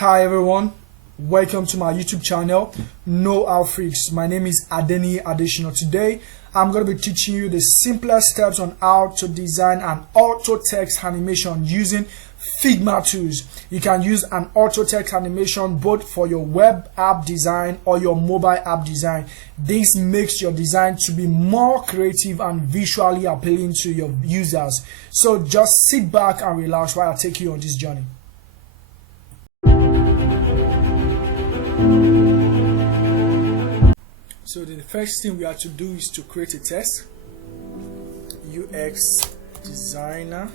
Hi everyone, welcome to my YouTube channel, Know How Freaks. My name is Adeni Additional. Today I'm going to be teaching you the simplest steps on how to design an auto text animation using Figma tools. You can use an auto text animation both for your web app design or your mobile app design. This makes your design to be more creative and visually appealing to your users. So just sit back and relax while I take you on this journey. So the first thing we have to do is to create a text. UX designer.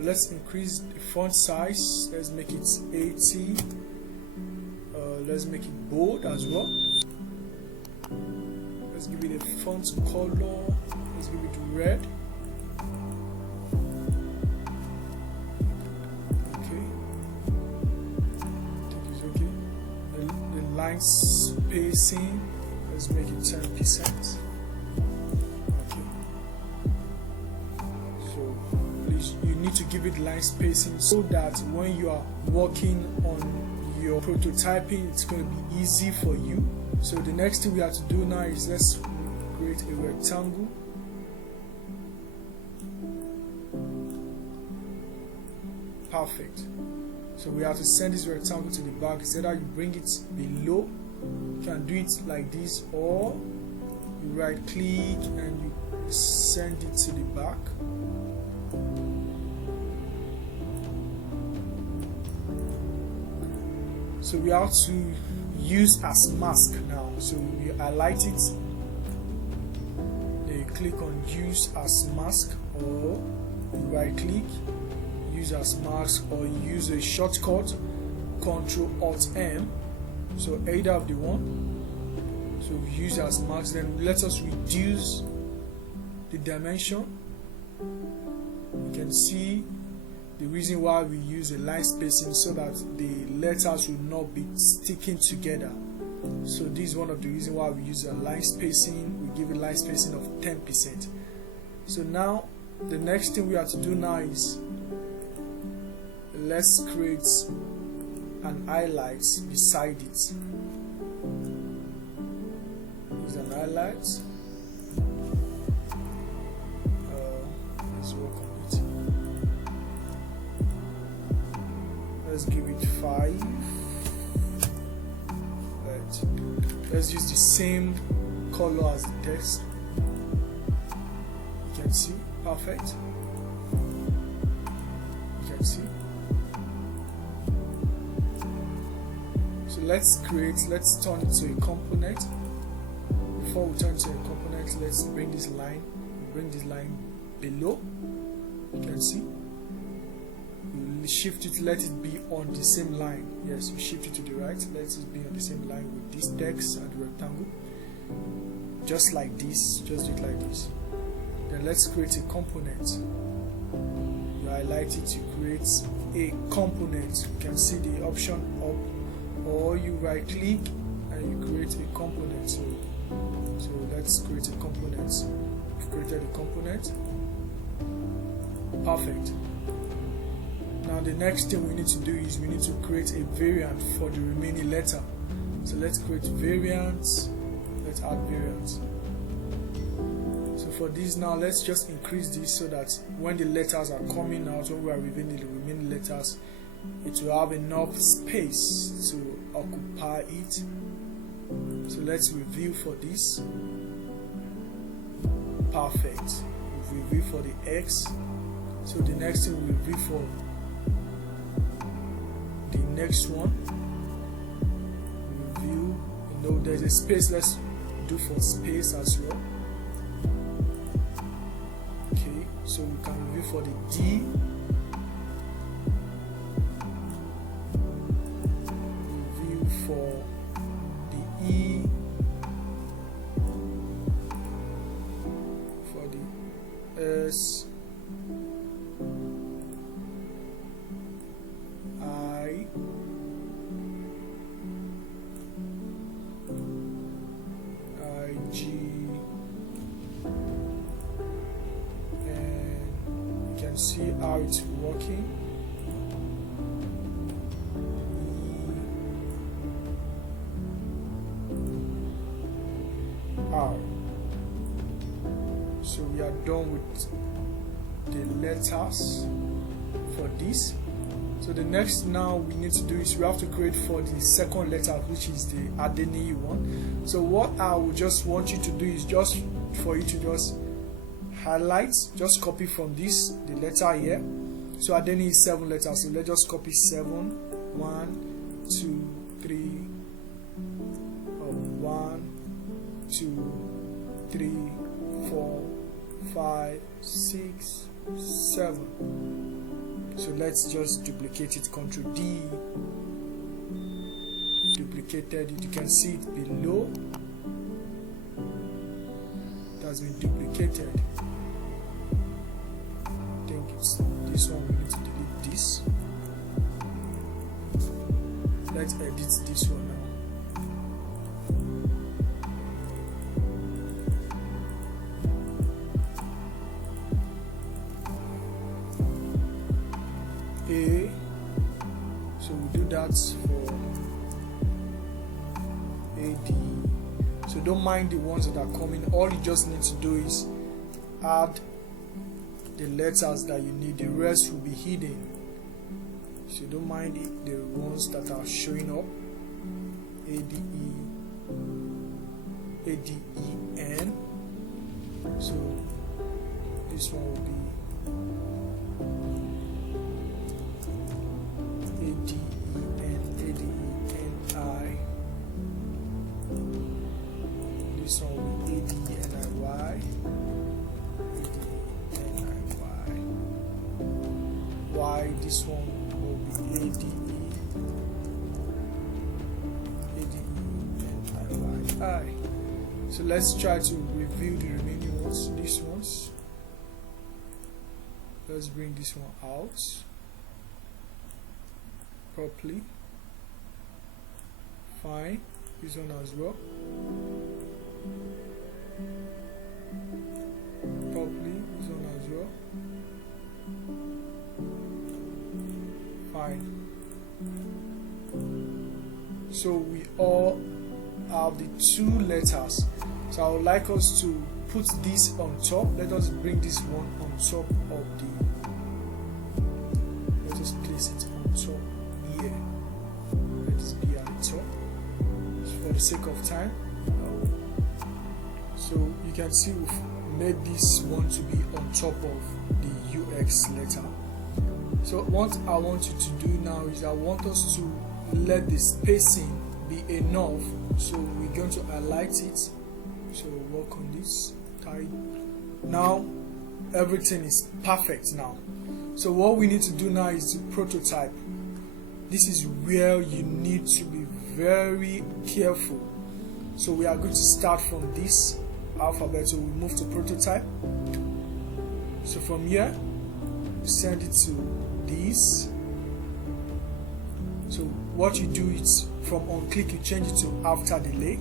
Let's increase the font size. Let's make it 80. Let's make it bold as well. Let's give it a font color. Let's give it red. Line spacing, let's make it 10%. Okay. So please, you need to give it line spacing so that when you are working on your prototyping, it's going to be easy for you. So the next thing we have to do now is let's create a rectangle. Perfect. So we have to send this rectangle to the back. Instead that you bring it below, you can do it like this, or you right click and you send it to the back. So we have to use as mask now. So we highlight it, then you click on use as mask, or you right click, use as mask, or use a shortcut Ctrl Alt M. So either of the one. So use as mask, then let us reduce the dimension. You can see the reason why we use a line spacing, so that the letters will not be sticking together. So this is one of the reasons why we use a line spacing. We give a line spacing of 10%. So now the next thing we have to do now is let's create an highlight beside it. Use an highlight. Let's work on it. Let's give it 5. Right. Let's use the same color as the text. You can see, perfect. You can see. So let's turn it to a component. Before we turn it to a component, let's bring this line below. You can see. We'll shift it, let it be on the same line. Yes, we shift it to the right, let it be on the same line with this text and the rectangle. Just like this, just do it like this. Then let's create a component. You highlight it, you create a component. You can see the option up, or you right click and you create a component. So let's create a component. We've created a component. Perfect. Now the next thing we need to do is we need to create a variant for the remaining letter. So let's create variants. Let's add variants. So for this now, let's just increase this so that when the letters are coming out, when we are revealing the remaining letters, it will have enough space to occupy it. So let's review for this. Perfect. We review for the X. So the next thing we review for the next one. Review. You know, there's a space. Let's do for space as well. Okay. So we can review for the D. For the E, for the S, I, G, and you can see how it's working. R. So we are done with the letters for this. So the next now we need to do is we have to create for the second letter, which is the Adeni one. So what I would just want you to do is just for you to just highlight, just copy from this the letter here. So Adeni is 7 letters, so let's just copy 7. 1, 2, 3, 1, 2, 3, 4, 5, 6, 7. So let's just duplicate it, Ctrl D, duplicated it. You can see it below, it has been duplicated. I think it's this one, we need to delete this. Let's edit this one now. A, so we do that for AD. So don't mind the ones that are coming. All you just need to do is add the letters that you need. The rest will be hidden. So don't mind the ones that are showing up. ADEN. So this one will be ADENI. This one will be ADENIY. Y. This one will be ADENIY. So let's try to review the remaining ones. These ones. Let's bring this one out properly. Fine. This one as well. Properly. This one as well. Fine. So we all have the 2 letters. So I would like us to put this on top. Let us bring this one on top of the. Let us place it on top here. Let this be at the top. For the sake of time. So you can see we've made this one to be on top of the UX letter. So what I want you to do now is I want us to let the spacing be enough. So we're going to highlight it. So work on this type. Now everything is perfect now. So what we need to do now is to prototype. This is where you need to be very careful. So we are going to start from this alphabet. So we move to prototype. So from here we send it to this. So what you do is from on click you change it to after delay.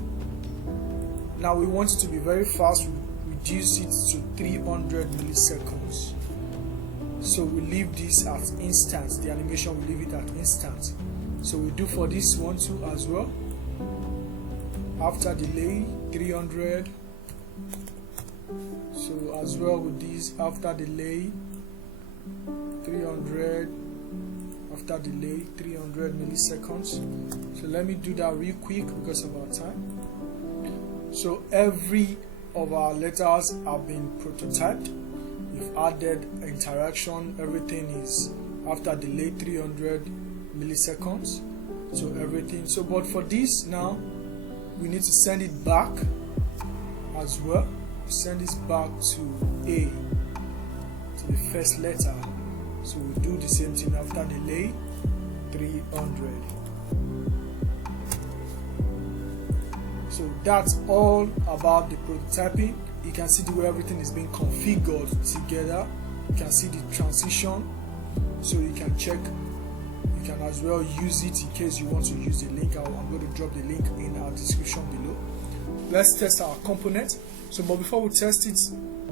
Now we want it to be very fast. We reduce it to 300 milliseconds. So we leave this at instant. The animation we leave it at instant. So we do for this one too as well. After delay 300. So as well with this after delay 300. After delay 300 milliseconds. So let me do that real quick because of our time. So every of our letters have been prototyped. We've added interaction. Everything is after delay 300 milliseconds. So everything. So but for this now we need to send it back as well. Send this back to A, to the first letter. So we do the same thing after delay 300. So that's all about the prototyping. You can see the way everything is being configured together. You can see the transition. So you can check. You can as well use it in case you want to use the link. I'm going to drop the link in our description below. Let's test our component. So but before we test it,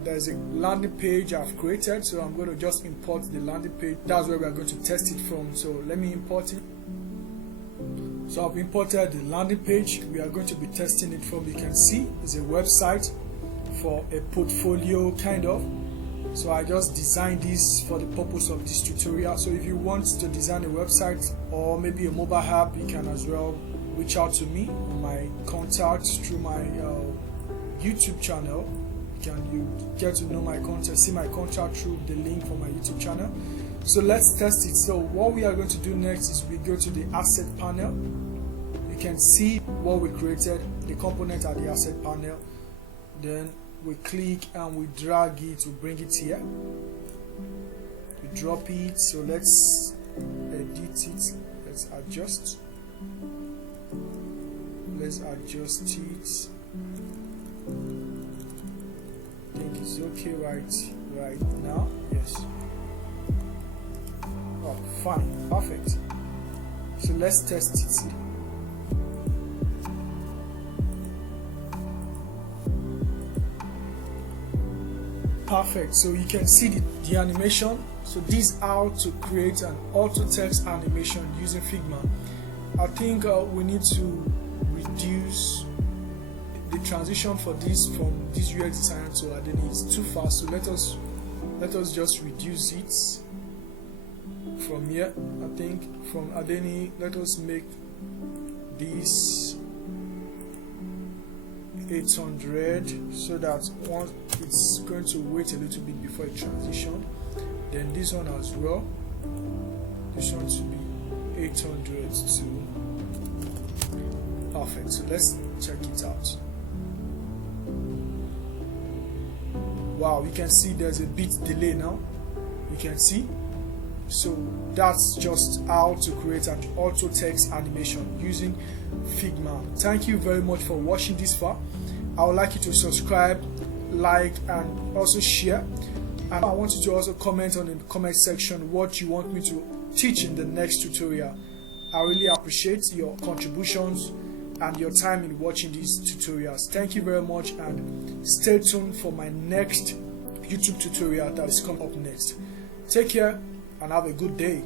there's a landing page I've created. So I'm going to just import the landing page. That's where we are going to test it from. So let me import it. So I've imported the landing page we are going to be testing it from. You can see it's a website for a portfolio kind of. So I just designed this for the purpose of this tutorial. So if you want to design a website or maybe a mobile app, you can as well reach out to me on my contacts through my YouTube channel. You get to know my contact, see my contact through the link for my YouTube channel. So let's test it. So what we are going to do next is we go to the asset panel. You can see what we created, the component at the asset panel. Then we click and we drag it to bring it here. We drop it. So let's edit it. Let's adjust. Let's adjust it. I think it's okay right now. Yes. Oh, fine, perfect. So let's test it. Perfect. So you can see the animation. So this is how to create an auto text animation using Figma. I think we need to reduce the transition for this from this UX designer to Adeni. It's too fast. So let us just reduce it from here. I think from Adeni, let us make this 800 so that once it's going to wait a little bit before it transition. Then this one as well. This one should be 800 too. Perfect. So let's check it out. Wow, you can see there's a bit delay now. You can see. So that's just how to create an auto text animation using Figma. Thank you very much for watching this far. I would like you to subscribe, like, and also share. And I want you to also comment on the comment section what you want me to teach in the next tutorial. I really appreciate your contributions and your time in watching these tutorials. Thank you very much, and stay tuned for my next YouTube tutorial that is coming up next. Take care and have a good day.